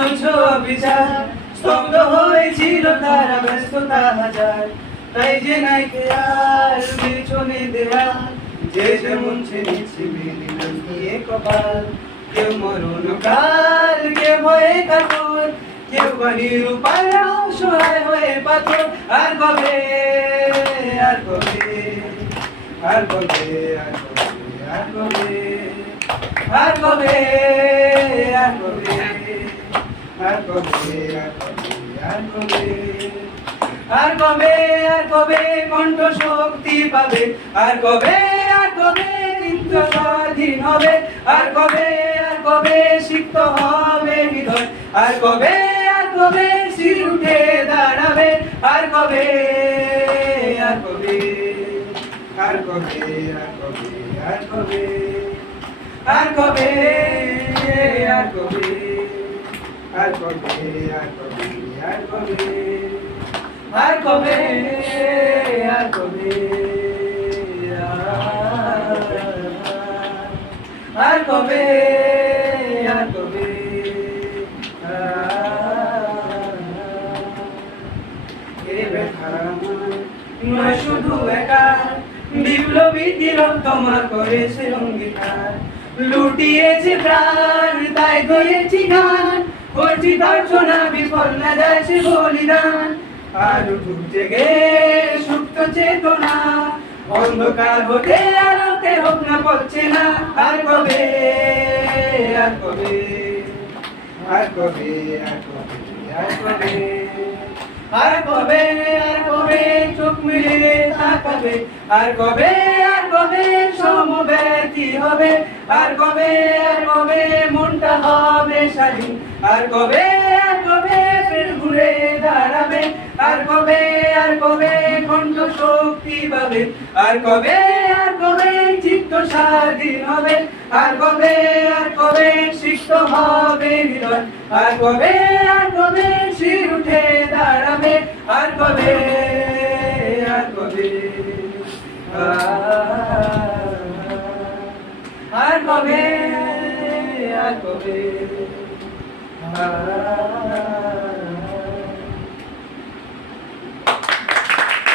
নৃশংস বিচার স্তব্ধ হয়েছিল তারা ব্যস্ততা হাজার তাই যে নাই খেয়াল পেছনে দেয়াল যে যেমন ছেড়েছে নিয়ে কপাল কেউ মরণ কাল কেউ ভয়ে কাতর কেউ বাড়ির উপায় অসহায় হয়ে পাথর আর কবে আর কবে আর কবে আর কবে আর কবে আর কবে আর কবে আর কবে আর কবে আর কবে আর কবে কণ্ঠ শক্তি পাবে আর কবে চিত্ত স্বাধীন হবে আর কবে সিক্ত হবে হৃদয় আর কবে শির উঠে দাঁড়াবে আর কবে আর কবে আর কবে আর কবে আর কবে আর কবে আর কবে আর কবে আর কবে আর কবে আর কবে আর কবে আর কবে এ ব্যথা নয় শুধু একা বিপ্লবী তিলোত্তমা করেছে অঙ্গীকার লুটিয়েছে প্রাণ তাই গেয়েছি গান করছি দর্শনা বিফল না যায় সে বলিদান আর উঠুক জেগে সুপ্ত চেতনা অন্ধকার হতে আলোতে হোক না পড়ছে না আর কবে আর কবে আর কবে আর কবে আর কবে আর কবে চোখ মেলে তাকাবে আর কবে সমব্যথী হবে আর কবে মনটা হবে স্বাধীন আর কবে ফের ঘুরে দাঁড়াবে আর কবে কণ্ঠ শক্তি পাবে আর কবে চিত্ত স্বাধীন হবে আর কবে সিক্ত হবে হৃদয় আর কবে শির উঠে দাঁড়াবে আর কবে আর কবে আর কবে আর কবে